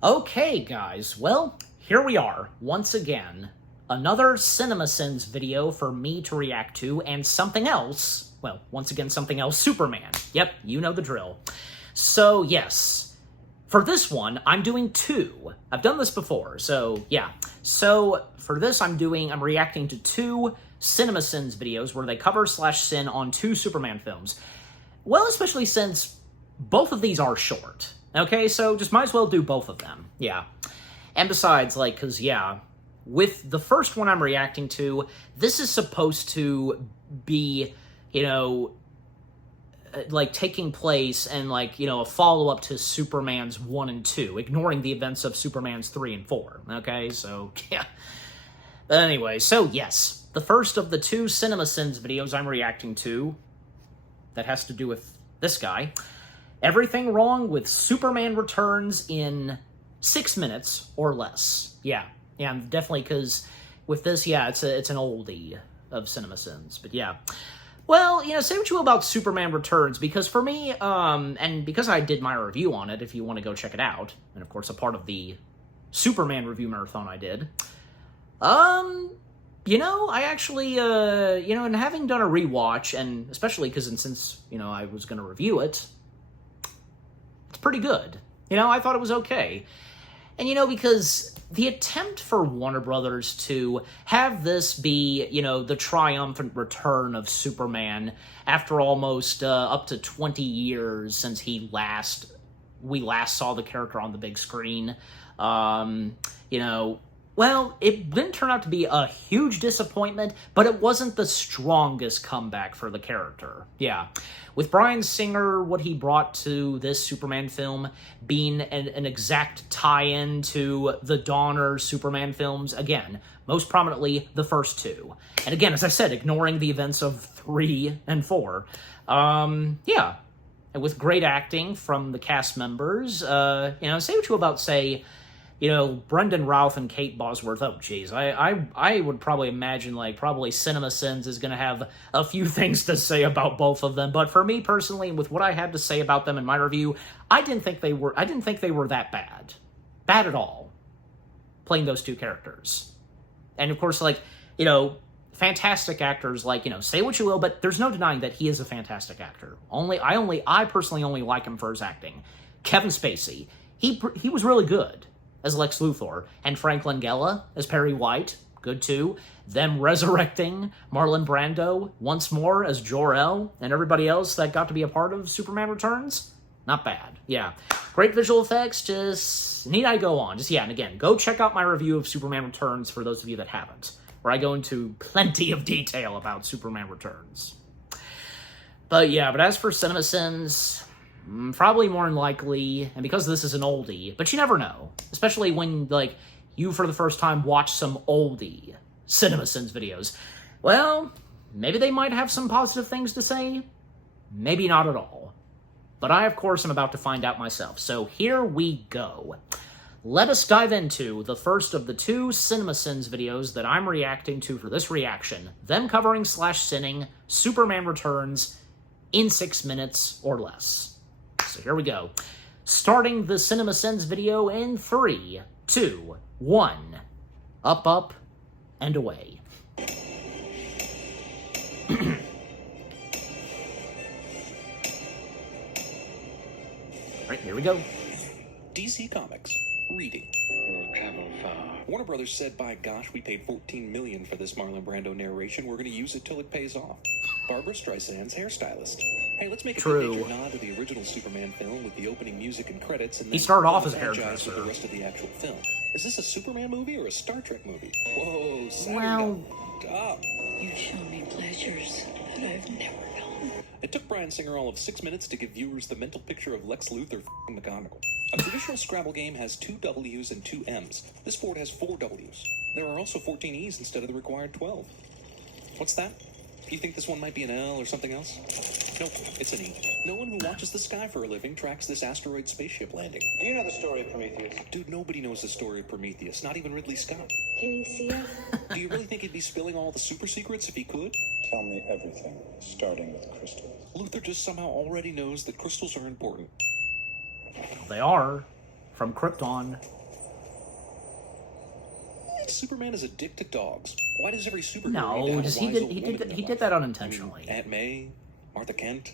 Okay, guys, well, here we are, once again. Another CinemaSins video for me to react to, and something else. Well, once again, something else, Superman. Yep, you know the drill. So, yes, for this one, I'm doing two. I've done this before, so, yeah. So, for this, I'm reacting to two CinemaSins videos where they cover/sin on two Superman films. Well, especially since both of these are short. Okay, so just might as well do both of them. Yeah. And besides, like, because, yeah, with the first one I'm reacting to, this is supposed to be, like, taking place and, like, a follow-up to Superman's 1 and 2, ignoring the events of Superman's 3 and 4. Okay, so, yeah. But anyway, so, yes, the first of the two CinemaSins videos I'm reacting to that has to do with this guy. Everything wrong with Superman Returns in 6 minutes or less. Yeah, definitely, because with this, yeah, it's an oldie of CinemaSins, but yeah. Well, say what you will about Superman Returns, because for me, and because I did my review on it, if you want to go check it out, and of course a part of the Superman review marathon I did, I actually, and having done a rewatch, and especially because since, I was going to review it, it's pretty good. I thought it was okay. And, because the attempt for Warner Brothers to have this be, the triumphant return of Superman after almost up to 20 years since we last saw the character on the big screen, well, it didn't turn out to be a huge disappointment, but it wasn't the strongest comeback for the character. Yeah. With Bryan Singer, what he brought to this Superman film being an exact tie-in to the Donner Superman films, again, most prominently the first two. And again, as I said, ignoring the events of 3 and 4. Yeah. And with great acting from the cast members, say what you about, say, Brendan Routh and Kate Bosworth. Oh, geez. I would probably imagine, probably CinemaSins is going to have a few things to say about both of them. But for me personally, and with what I had to say about them in my review, I didn't think they were that bad. Bad at all. Playing those two characters. And of course, fantastic actors, say what you will, but there's no denying that he is a fantastic actor. I personally only like him for his acting. Kevin Spacey. He was really good as Lex Luthor, and Frank Langella as Perry White, good too. Them resurrecting Marlon Brando once more as Jor-El, and everybody else that got to be a part of Superman Returns, not bad. Yeah, great visual effects, just need I go on. And again, go check out my review of Superman Returns for those of you that haven't, where I go into plenty of detail about Superman Returns. But yeah, as for CinemaSins, probably more than likely, and because this is an oldie, but you never know. Especially when, you for the first time watch some oldie CinemaSins videos. Well, maybe they might have some positive things to say. Maybe not at all. But I, of course, am about to find out myself. So here we go. Let us dive into the first of the two CinemaSins videos that I'm reacting to for this reaction. Them covering/sinning Superman Returns in 6 minutes or less. So here we go. Starting the CinemaSins video in 3, 2, 1. Up, up, and away. Right, here we go. DC Comics. Reading. You'll travel far. Warner Brothers said, by gosh, we paid $14 million for this Marlon Brando narration. We're going to use it till it pays off. Barbara Streisand's hairstylist. Hey, let's make a major nod to the original Superman film with the opening music and credits, and then he started off as a franchise for the rest of the actual film. Is this a Superman movie or a Star Trek movie? Whoa, stop. You've shown me pleasures that I've never known. It took Bryan Singer all of 6 minutes to give viewers the mental picture of Lex Luthor f***ing McGonagall. A traditional Scrabble game has 2 W's and 2 M's. This board has 4 W's. There are also 14 E's instead of the required 12. What's that? You think this one might be an L or something else? Nope, it's an E. No one who watches the sky for a living tracks this asteroid spaceship landing. Do you know the story of Prometheus? Dude, nobody knows the story of Prometheus, not even Ridley Scott. Can you see it? Do you really think he'd be spilling all the super secrets if he could? Tell me everything, starting with crystals. Luthor just somehow already knows that crystals are important. They are. from Krypton. Superman is a dick to dogs. Why does every superhero No, need to have a just he wise did old he woman did in he their did that life? unintentionally. Aunt May, Martha Kent,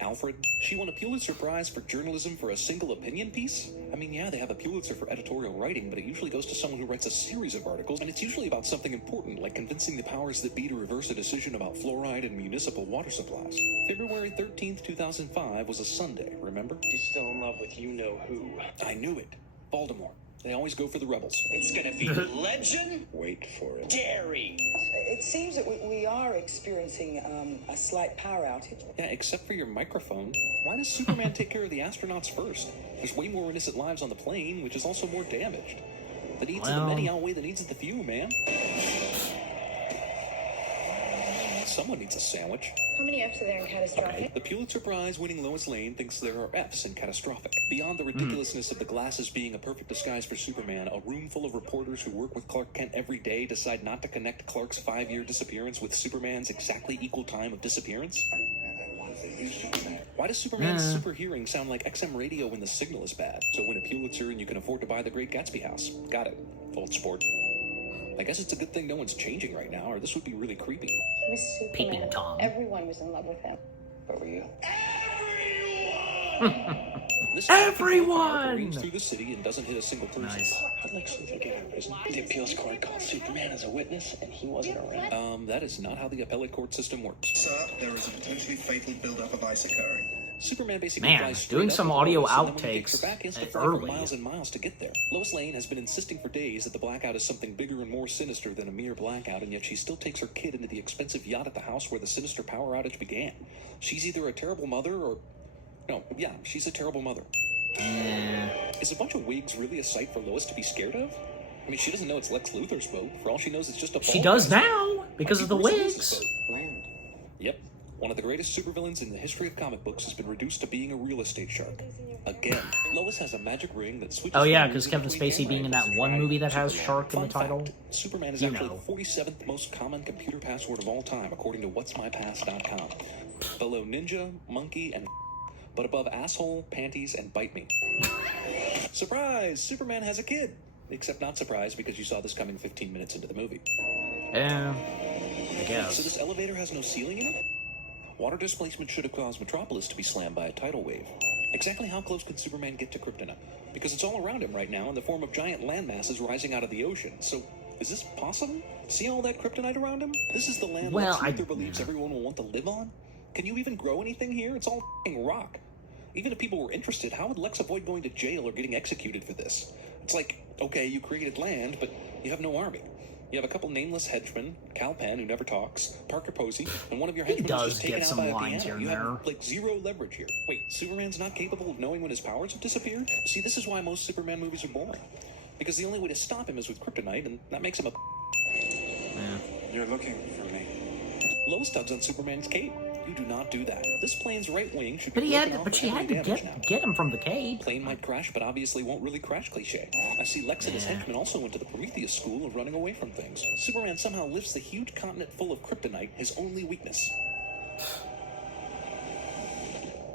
Alfred. She won a Pulitzer Prize for journalism for a single opinion piece? I mean, yeah, they have a Pulitzer for editorial writing, but it usually goes to someone who writes a series of articles, and it's usually about something important, like convincing the powers that be to reverse a decision about fluoride in municipal water supplies. February 13th, 2005 was a Sunday, remember? He's still in love with you-know-who. I knew it. Voldemort. They always go for the rebels. It's gonna be Legend Wait for it. Gary. It seems that we are experiencing a slight power outage. Yeah, except for your microphone. Why does Superman take care of the astronauts first? There's way more innocent lives on the plane, which is also more damaged. The needs of the many outweigh the needs of the few, man. Someone needs a sandwich. How many F's are there in catastrophic? The Pulitzer Prize winning Lois Lane thinks there are F's in catastrophic. Beyond the ridiculousness of the glasses being a perfect disguise for Superman, a room full of reporters who work with Clark Kent every day decide not to connect Clark's 5-year disappearance with Superman's exactly equal time of disappearance? Why does Superman's super hearing sound like XM radio when the signal is bad? So win a Pulitzer and you can afford to buy the Great Gatsby house. Got it, old sport. I guess it's a good thing no one's changing right now, or this would be really creepy. He was Peeping Superman. Tom. Everyone was in love with him. But were you? This Everyone! reams through the city and doesn't hit a single person. Nice. How'd Lex Luthor get out of prison? The appeals court called Superman as a witness, and he wasn't around. That is not how the appellate court system works. Sir, there is a potentially fatal buildup of ice occurring. Superman basically Man, flies straight doing up some to audio Lois, and then when he gets outtakes her back, he has to at fly for early. miles and miles to get there. Lois Lane has been insisting for days that the blackout is something bigger and more sinister than a mere blackout, and yet she still takes her kid into the expensive yacht at the house where the sinister power outage began. She's either a terrible mother or... No, yeah, she's a terrible mother. Is a bunch of wigs really a sight for Lois to be scared of? I mean, she doesn't know it's Lex Luthor's boat. For all she knows, it's just a She ball does gag. now because of the Might be Bruce Willis's wigs. boat. Land. Yep. One of the greatest supervillains in the history of comic books has been reduced to being a real estate shark. Again. Lois has a magic ring that switches... Oh yeah, from because using Kevin between Spacey camera being in that angles. one movie that has Superman. shark in the Fun title. fact, Superman is You actually know. the 47th most common computer password of all time, according to whatsmypass.com. Below ninja, monkey, and... but above asshole, panties, and bite me. Surprise! Superman has a kid! Except not surprised because you saw this coming 15 minutes into the movie. Yeah, I So guess. this elevator has no ceiling in it? Water displacement should have caused Metropolis to be slammed by a tidal wave. Exactly how close can Superman get to Kryptonite? Because it's all around him right now in the form of giant land masses rising out of the ocean. So, is this possible? See all that kryptonite around him? This is the land Well, Lex I- Luthor believes everyone will want to live on? Can you even grow anything here? It's all f***ing rock. Even if people were interested, how would Lex avoid going to jail or getting executed for this? It's like, okay, you created land, but you have no army. You have a couple nameless henchmen, Cal Penn, who never talks, Parker Posey, and one of your henchmen does was just taken get out some by a lines piano. here You and have, there. like, zero leverage here. Wait, Superman's not capable of knowing when his powers have disappeared? See, this is why most Superman movies are boring. Because the only way to stop him is with kryptonite, and that makes him a... You're looking for me. Lois tugs on Superman's cape. You do not do that. This plane's right wing should But be he broken had, off but for she had heavy to damage now. get him from the cape. Plane might crash, but obviously won't really crash cliche. I see Lex and his henchmen also went to the Prometheus school of running away from things. Superman somehow lifts the huge continent full of kryptonite, his only weakness.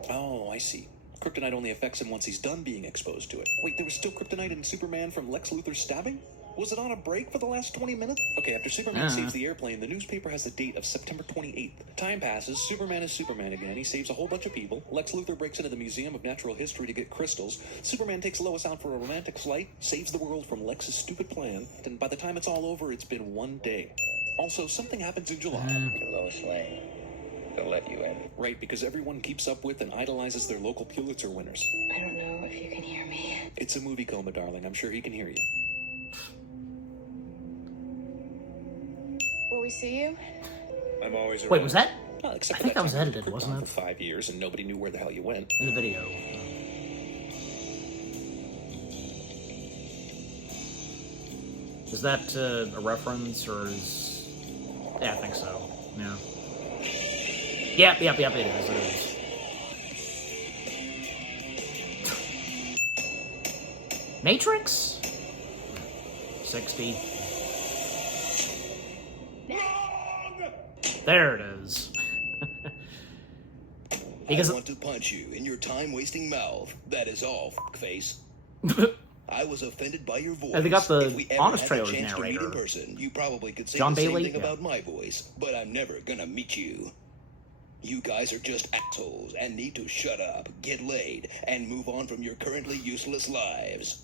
Oh, I see. Kryptonite only affects him once he's done being exposed to it. Wait, there was still kryptonite in Superman from Lex Luthor's stabbing? Was it on a break for the last 20 minutes? Okay, after Superman saves the airplane, the newspaper has the date of September 28th. Time passes, Superman is Superman again, he saves a whole bunch of people, Lex Luthor breaks into the Museum of Natural History to get crystals, Superman takes Lois out for a romantic flight, saves the world from Lex's stupid plan, and by the time it's all over, it's been one day. Also, something happens in July. Lois Lane. They'll let you in. Right, because everyone keeps up with and idolizes their local Pulitzer winners. I don't know if you can hear me. It's a movie coma, darling, I'm sure he can hear you. Will we see you? I'm always Wait, was that Well, except I for think that time was you were edited, in wasn't Krypton it? For 5 years and nobody knew where the hell you went. in the video? Is that a reference or is? Yeah, I think so. Yeah. Yep. It is. It is. Matrix. 60. There it is. Because I want to punch you in your time-wasting mouth. That is all, face. I was offended by your voice. And they got the if we ever Honest had the Trailers chance to meet narrator. in person, you probably could say John the Bailey? same thing Yeah. about my voice, but I'm never gonna meet you. You guys are just assholes and need to shut up, get laid, and move on from your currently useless lives.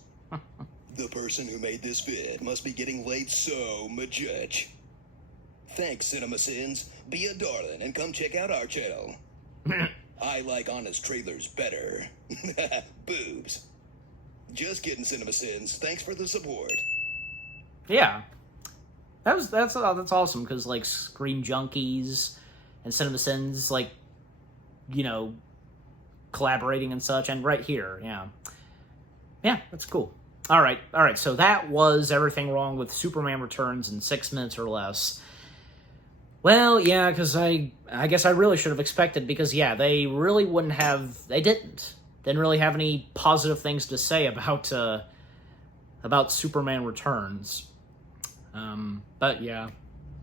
The person who made this vid must be getting laid so much. Thanks, CinemaSins. Be a darling and come check out our channel. I like Honest Trailers better. Boobs. Just kidding, CinemaSins. Thanks for the support. Yeah, that's awesome because like Screen Junkies and CinemaSins, like, you know, collaborating and such, and right here, yeah, that's cool. All right. So that was everything wrong with Superman Returns in 6 minutes or less. Well, yeah, because I guess I really should have expected, because yeah, they really wouldn't have. They didn't really have any positive things to say about Superman Returns. But yeah.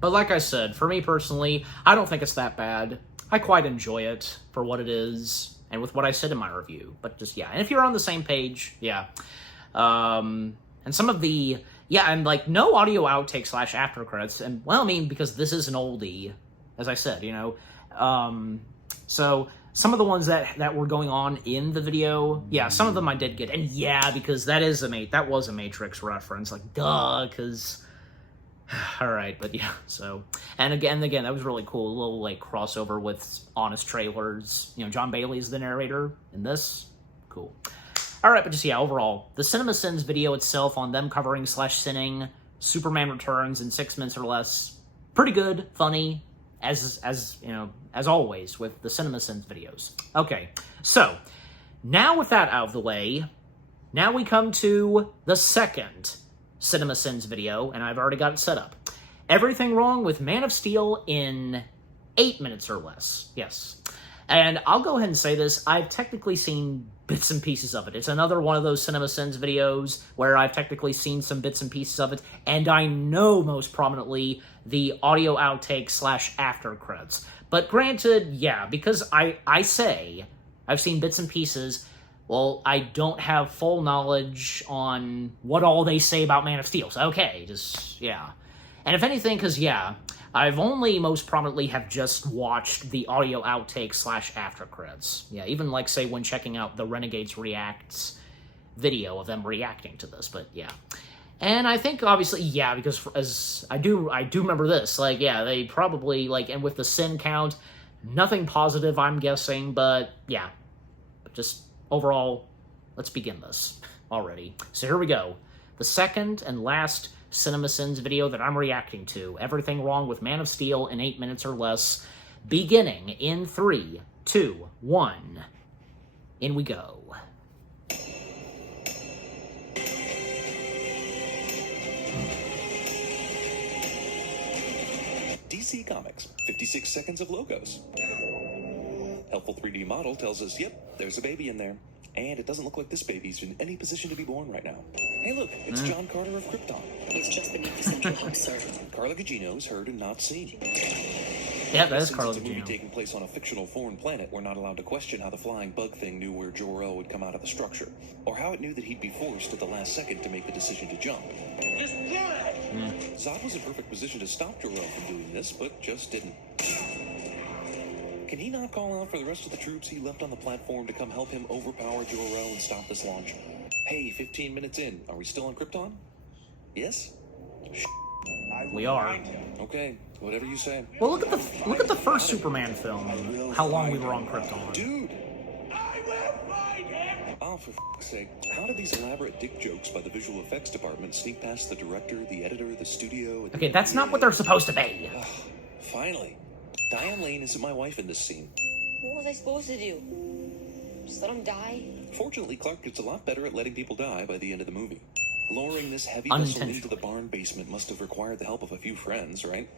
But like I said, for me personally, I don't think it's that bad. I quite enjoy it for what it is, and with what I said in my review. But just, yeah. And if you're on the same page, yeah. And some of the... Yeah, and, like, no audio outtake / after credits. And, well, I mean, because this is an oldie, as I said, you know. So, some of the ones that were going on in the video, yeah, some of them I did get. And, yeah, because that was a Matrix reference. Like, duh, because... Alright, but yeah, so... And again, that was really cool. A little, like, crossover with Honest Trailers. You know, John Bailey's the narrator in this. Cool. Alright, but just, yeah, overall, the CinemaSins video itself on them covering / sinning Superman Returns in 6 minutes or less, pretty good, funny, as you know, as always with the CinemaSins videos. Okay, so, now with that out of the way, now we come to the second CinemaSins video, and I've already got it set up. Everything wrong with Man of Steel in 8 minutes or less. Yes. And I'll go ahead and say this, I've technically seen bits and pieces of it. It's another one of those CinemaSins videos where I've technically seen some bits and pieces of it, and I know most prominently the audio outtake / after credits. But granted, yeah, because I say I've seen bits and pieces, well, I don't have full knowledge on what all they say about Man of Steel. So, okay, just, yeah. And if anything, because, yeah, I've only most prominently have just watched the audio outtake / after credits. Yeah, even, like, say, when checking out the Renegades Reacts video of them reacting to this, but, yeah. And I think, obviously, yeah, because as I do remember this, like, yeah, they probably, like, and with the sin count, nothing positive, I'm guessing, but, yeah, just... Overall, let's begin this already. So here we go. The second and last CinemaSins video that I'm reacting to. Everything wrong with Man of Steel in 8 minutes or less. Beginning in 3, 2, 1. In we go. DC Comics, 56 seconds of logos. Helpful 3D model tells us, yep, there's a baby in there. And it doesn't look like this baby's in any position to be born right now. Hey look, it's John Carter of Krypton. He's just beneath the central hub, sir. Carla Gugino's heard and not seen. Yeah, that is Since Carla it's a movie Gugino. taking place on a fictional foreign planet, we're not allowed to question how the flying bug thing knew where Jor-El would come out of the structure, or how it knew that he'd be forced at the last second to make the decision to jump. Just do it! Zod was in perfect position to stop Jor-El from doing this, but just didn't. Can he not call out for the rest of the troops he left on the platform to come help him overpower Jor-El and stop this launch? Hey, 15 minutes in, are we still on Krypton? Yes? We are. Okay, whatever you say. Well, look at the first Superman film. How long we were on Krypton. Dude! I will find him! Oh, for f***'s sake. How did these elaborate dick jokes by the visual effects department sneak past the director, the editor, the studio... and Okay, that's not what they're supposed to be. Finally. Diane Lane isn't my wife in this scene. What was I supposed to do? Just let him die? Fortunately, Clark gets a lot better at letting people die by the end of the movie. Lowering this heavy vessel into the barn basement must have required the help of a few friends, right?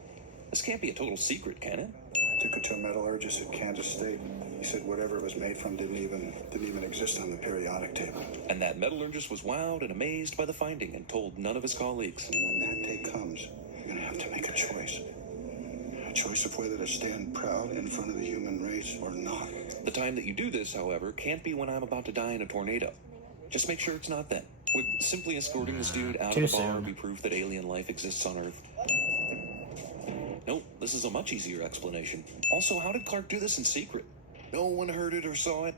This can't be a total secret, can it? I took it to a metallurgist at Kansas State. He said whatever it was made from didn't even exist on the periodic table. And that metallurgist was wowed and amazed by the finding and told none of his colleagues. And when that day comes, you're gonna have to make a choice. A choice of whether to stand proud in front of the human race or not. The time that you do this, however, can't be when I'm about to die in a tornado. Just make sure it's not then. Would simply escorting this dude out Too of the bar soon. be proof that alien life exists on Earth? Nope, this is a much easier explanation. Also, how did Clark do this in secret? No one heard it or saw it.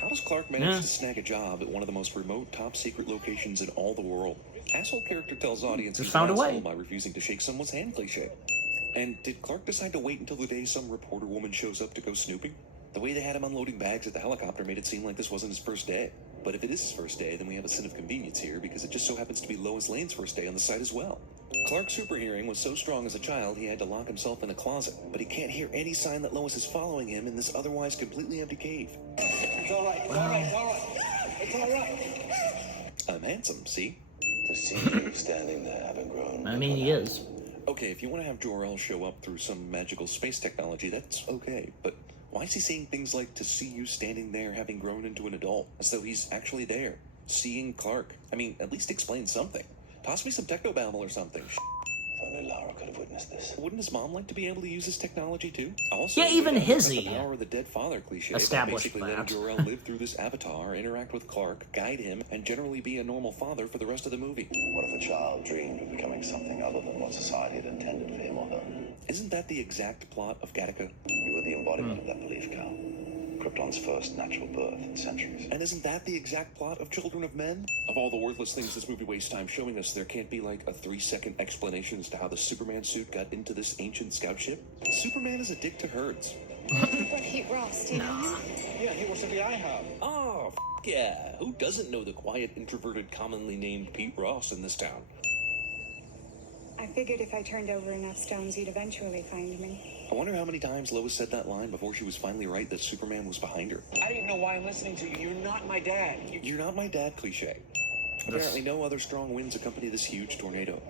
How does Clark manage Yeah. to snag a job at one of the most remote, top-secret locations in all the world? Asshole character tells audience Just he's found an a way. asshole by refusing to shake someone's hand cliche. And did Clark decide to wait until the day some reporter woman shows up to go snooping? The way they had him unloading bags at the helicopter made it seem like this wasn't his first day. But if it is his first day, then we have a sin of convenience here, because it just so happens to be Lois Lane's first day on the site as well. Clark's super hearing was so strong as a child he had to lock himself in a closet, but he can't hear any sign that Lois is following him in this otherwise completely empty cave. It's all right. It's all right. It's all right. It's all right. I'm handsome, see? To see you standing there having grown. I mean, he is. Okay, if you want to have Jor-El show up through some magical space technology, that's okay, but why is he saying things like, to see you standing there having grown into an adult, as though he's actually there, seeing Clark? I mean, at least explain something. Toss me some technobabble or something. If only Lara could have witnessed this. Wouldn't his mom like to be able to use this technology too? Also, Yeah, even we haven't cut Hizzy the power of the dead father cliche by established basically letting that. Jor-El live through this avatar, interact with Clark, guide him, and generally be a normal father for the rest of the movie. What if a child dreamed of becoming something other than what society had intended for him or her? Isn't that the exact plot of Gattaca? You were the embodiment of that belief, Cal. Krypton's first natural birth in centuries. And isn't that the exact plot of Children of Men? Of all the worthless things this movie wastes time showing us, there can't be like a 3-second explanation as to how the Superman suit got into this ancient scout ship? Superman is a dick to herds. But Pete Ross, do you know him? Yeah, he works at the IHOP. Oh, yeah. Who doesn't know the quiet, introverted, commonly named Pete Ross in this town? I figured if I turned over enough stones, you'd eventually find me. I wonder how many times Lois said that line before she was finally right that Superman was behind her. I don't even know why I'm listening to you. You're not my dad. You're not my dad cliche. Apparently no other strong winds accompany this huge tornado.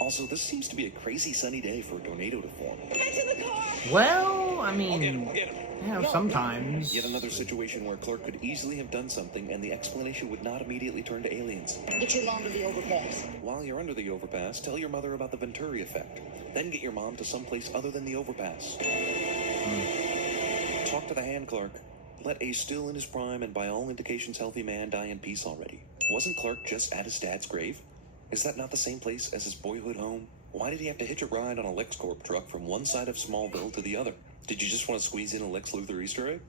Also, this seems to be a crazy sunny day for a tornado to form. Well, I mean, Get him. you know, sometimes. Yet another situation where Clark could easily have done something and the explanation would not immediately turn to aliens. Get your mom to the overpass. While you're under the overpass, tell your mother about the Venturi effect. Then get your mom to someplace other than the overpass. Talk to the Hand, Clark. Let a still in his prime and by all indications healthy man die in peace already. Wasn't Clark just at his dad's grave? Is that not the same place as his boyhood home? Why did he have to hitch a ride on a LexCorp truck from one side of Smallville to the other? Did you just want to squeeze in a Lex Luthor Easter egg?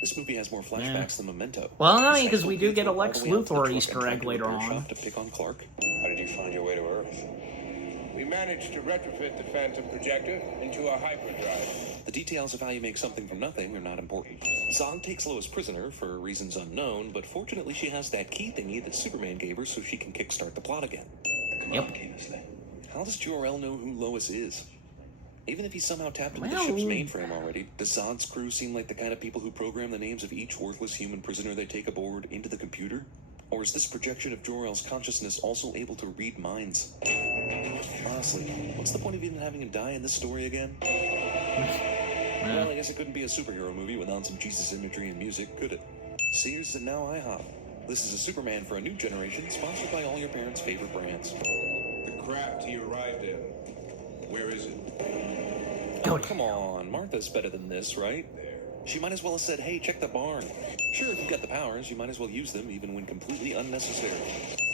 This movie has more flashbacks than Memento. Well, no, This because we actual do get a dude Lex all the way up to the Luthor truck Easter and tried egg to later repair on. shop to pick on Clark. How did you find your way to Earth? We managed to retrofit the Phantom projector into a hyperdrive. The details of how you make something from nothing are not important. Zod takes Lois prisoner for reasons unknown, but fortunately she has that key thingy that Superman gave her so she can kickstart the plot again. The command key, Miss Lane. How does Jor-El know who Lois is? Even if he somehow tapped into the Well, ship's mainframe already, does Zod's crew seem like the kind of people who program the names of each worthless human prisoner they take aboard into the computer? Or is this projection of Jor-El's consciousness also able to read minds? Honestly, what's the point of even having him die in this story again? Well, I guess it couldn't be a superhero movie without some Jesus imagery and music, could it? Sears and now IHOP. This is a Superman for a new generation, sponsored by all your parents' favorite brands. The craft he arrived in. Where is it? Oh, Come on, Martha's better than this, right? She might as well have said, hey, check the barn. Sure, if you've got the powers, you might as well use them, even when completely unnecessary.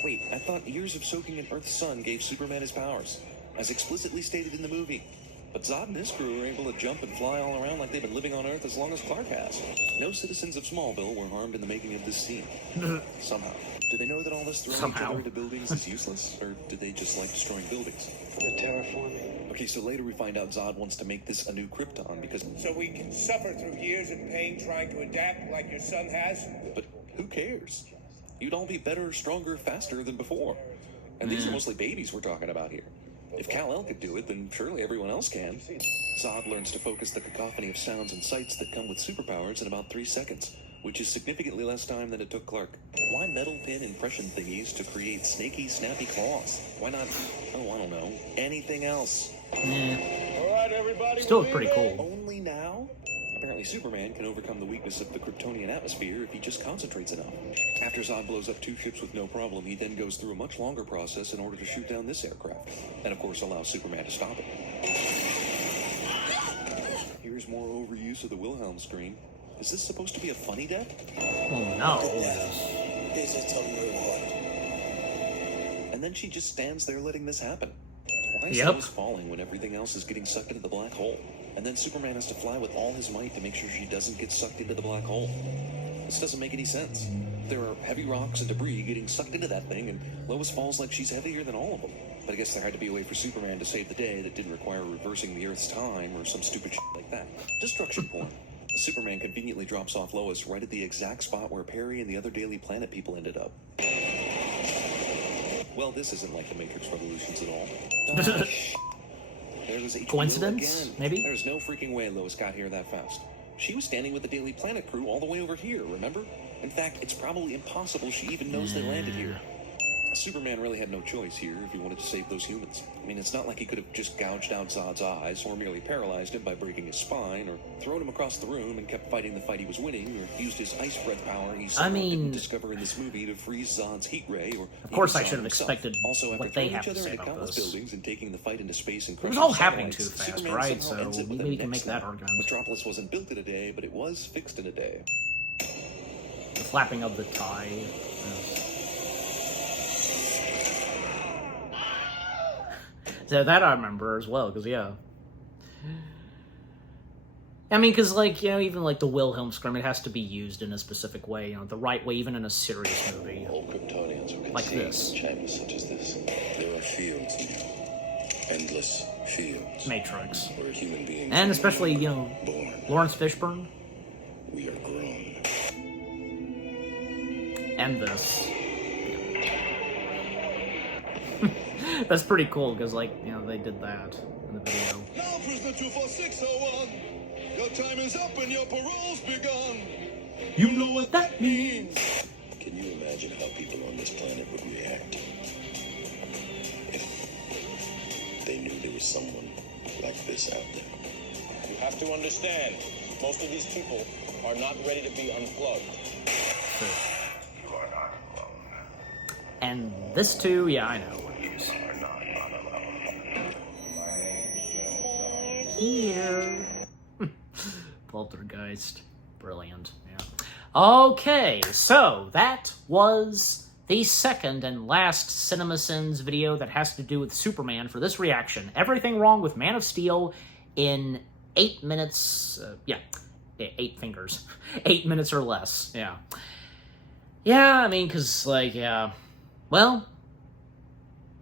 Wait, I thought years of soaking in Earth's sun gave Superman his powers, as explicitly stated in the movie. But Zod and his crew are able to jump and fly all around like they've been living on Earth as long as Clark has. No citizens of Smallville were harmed in the making of this scene. Somehow. Do they know that all this throwing each other into buildings is useless, or do they just like destroying buildings? The terraforming. Okay, so later we find out Zod wants to make this a new Krypton because... So we can suffer through years of pain trying to adapt like your son has? But who cares? You'd all be better, stronger, faster than before. And these are mostly babies we're talking about here. If Kal-El could do it, then surely everyone else can. Zod learns to focus the cacophony of sounds and sights that come with superpowers in about 3 seconds, which is significantly less time than it took Clark. Why metal pin impression thingies to create snaky, snappy claws? Why not, oh, I don't know, anything else? All right, everybody. Still we're pretty leaving. cool. Only now? Apparently Superman can overcome the weakness of the Kryptonian atmosphere if he just concentrates enough. After Zod blows up 2 ships with no problem, he then goes through a much longer process in order to shoot down this aircraft. And of course allows Superman to stop it. Here's more overuse of the Wilhelm screen. Is this supposed to be a funny death? Oh no. basically tell me where you are. And then she just stands there letting this happen. Why is Yep. Lois falling when everything else is getting sucked into the black hole? And then Superman has to fly with all his might to make sure she doesn't get sucked into the black hole. This doesn't make any sense. There are heavy rocks and debris getting sucked into that thing, and Lois falls like she's heavier than all of them. But I guess there had to be a way for Superman to save the day that didn't require reversing the Earth's time or some stupid shit like that. Destruction porn. Superman conveniently drops off Lois right at the exact spot where Perry and the other Daily Planet people ended up. Well, this isn't like the Matrix Revolutions at all. There was HBO Coincidence? again. Maybe? There's no freaking way Lois got here that fast. She was standing with the Daily Planet crew all the way over here, remember? In fact, it's probably impossible she even knows they landed here. Superman really had no choice here if he wanted to save those humans. I mean, it's not like he could have just gouged out Zod's eyes, or merely paralyzed him by breaking his spine, or thrown him across the room and kept fighting the fight he was winning, or used his ice breath power he somehow didn't discover in this movie to freeze Zod's heat ray, or Of course even I should have Zod himself. expected Also, after what they throwing have each to other say into about countless this. buildings and taking the fight into space and It was crushing all happening satellites, too fast, Superman right? somehow So ends up with maybe a you can make neck that snap. argument. Metropolis wasn't built in a day, but it was fixed in a day. The flapping of the tie. So that I remember as well, because, yeah. I mean, because, like, you know, even, like, the Wilhelm scream, it has to be used in a specific way, you know, the right way, even in a serious movie. All Kryptonians were Like conceived this. in chambers such as this. There are fields in here. Endless fields. Matrix. Where human beings And are especially, you know, born. Lawrence Fishburne. We are grown. And this. That's pretty cool, because, like, you know, they did that in the video. Now, prisoner 24601, your time is up and your parole's begun. You know what that means. Can you imagine how people on this planet would react if they knew there was someone like this out there? You have to understand, most of these people are not ready to be unplugged. You are not alone. And this too, yeah, I know what it is. You are not alone. Here. Poltergeist. Brilliant. Yeah. Okay, so that was the second and last CinemaSins video that has to do with Superman for this reaction. Everything wrong with Man of Steel in 8 minutes. 8 fingers. 8 minutes or less. Yeah. Yeah, I mean, because, like, yeah. Well,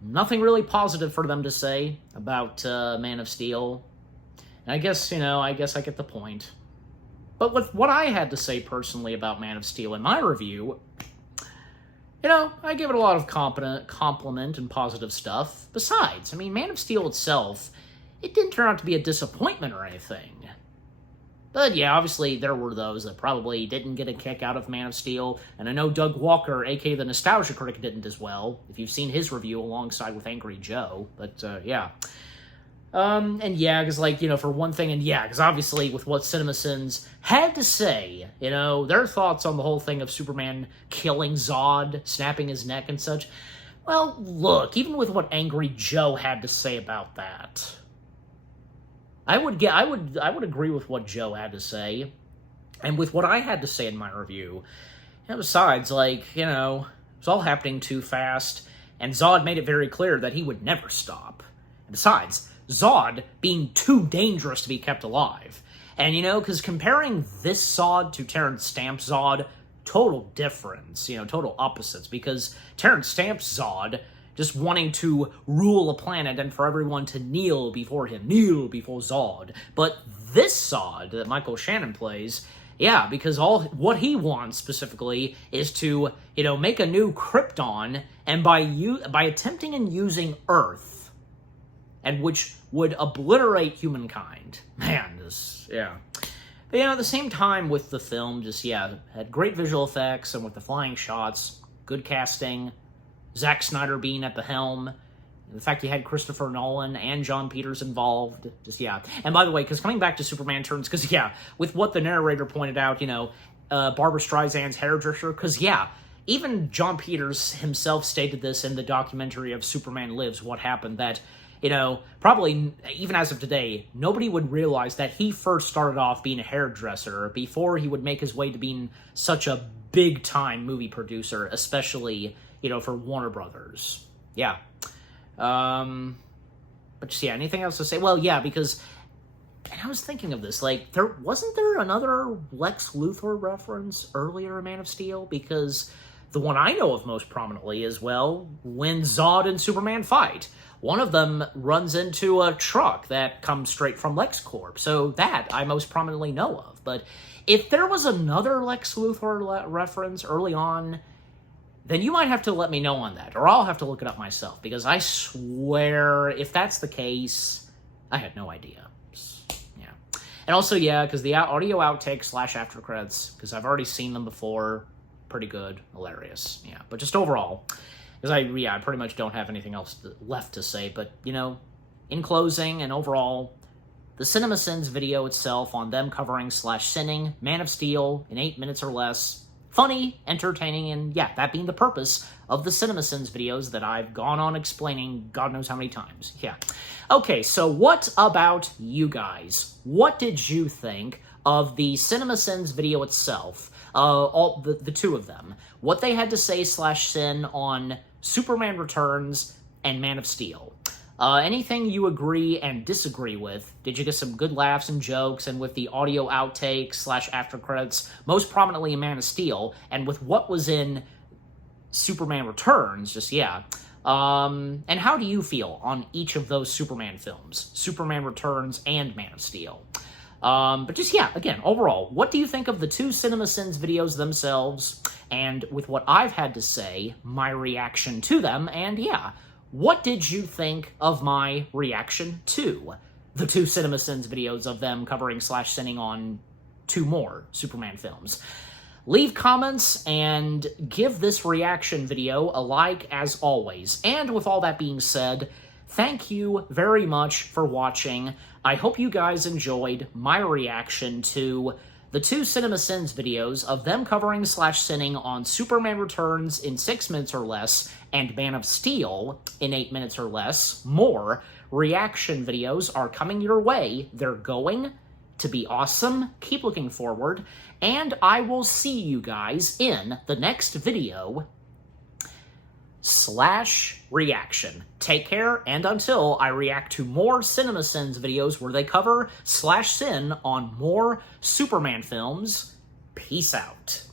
nothing really positive for them to say about Man of Steel. And I guess, you know, I get the point. But with what I had to say personally about Man of Steel in my review, you know, I give it a lot of compliment and positive stuff. Besides, I mean, Man of Steel itself, it didn't turn out to be a disappointment or anything. But yeah, obviously there were those that probably didn't get a kick out of Man of Steel, and I know Doug Walker, aka the Nostalgia Critic, didn't as well, if you've seen his review alongside with Angry Joe, but yeah. And yeah, because, like, you know, for one thing, and yeah, because obviously with what CinemaSins had to say, you know, their thoughts on the whole thing of Superman killing Zod, snapping his neck and such, well, look, even with what Angry Joe had to say about that, I would agree with what Joe had to say, and with what I had to say in my review. And besides, like, you know, it was all happening too fast, and Zod made it very clear that he would never stop. And besides, Zod being too dangerous to be kept alive. And, you know, because comparing this Zod to Terrence Stamp's Zod, total difference, you know, total opposites, because Terrence Stamp's Zod just wanting to rule a planet and for everyone to kneel before him, kneel before Zod. But this Zod that Michael Shannon plays, yeah, because what he wants specifically is to, you know, make a new Krypton, and by attempting and using Earth, and which would obliterate humankind. Man, this, yeah. But, you know, at the same time with the film, just, yeah, had great visual effects, and with the flying shots, good casting, Zack Snyder being at the helm, the fact you had Christopher Nolan and John Peters involved, just, yeah. And by the way, because coming back to Superman Returns, because, yeah, with what the narrator pointed out, you know, Barbara Streisand's hairdresser, because, yeah, even John Peters himself stated this in the documentary of Superman Lives, What Happened, that, you know, probably, even as of today, nobody would realize that he first started off being a hairdresser before he would make his way to being such a big-time movie producer, especially, for Warner Brothers. Yeah. But just, yeah, anything else to say? Well, yeah, because, and I was thinking of this, like, wasn't there another Lex Luthor reference earlier in Man of Steel? Because the one I know of most prominently is, well, when Zod and Superman fight. One of them runs into a truck that comes straight from LexCorp, so that I most prominently know of. But if there was another Lex Luthor reference early on, then you might have to let me know on that, or I'll have to look it up myself, because I swear, if that's the case, I had no idea. Yeah. And also, yeah, because the audio outtakes / after credits, because I've already seen them before, pretty good, hilarious, yeah. But just overall, because I pretty much don't have anything else left to say, but, in closing and overall, the CinemaSins video itself on them covering / sinning Man of Steel in 8 minutes or less, funny, entertaining, and yeah, that being the purpose of the CinemaSins videos that I've gone on explaining God knows how many times. Yeah. Okay, so what about you guys? What did you think of the CinemaSins video itself? All the two of them. What they had to say / sin on Superman Returns and Man of Steel. Anything you agree and disagree with? Did you get some good laughs and jokes, and with the audio outtakes / after credits, most prominently in Man of Steel, and with what was in Superman Returns, just, yeah. And how do you feel on each of those Superman films? Superman Returns and Man of Steel. But just, yeah, again, overall, what do you think of the two CinemaSins videos themselves, and with what I've had to say, my reaction to them, and yeah, what did you think of my reaction to the two CinemaSins videos of them covering / sinning on 2 more Superman films? Leave comments and give this reaction video a like as always. And with all that being said, thank you very much for watching. I hope you guys enjoyed my reaction to the two CinemaSins videos of them covering / sinning on Superman Returns in 6 minutes or less, and Man of Steel in 8 minutes or less. More reaction videos are coming your way. They're going to be awesome. Keep looking forward, and I will see you guys in the next video / reaction. Take care, and until I react to more CinemaSins videos where they cover / sin on more Superman films, peace out.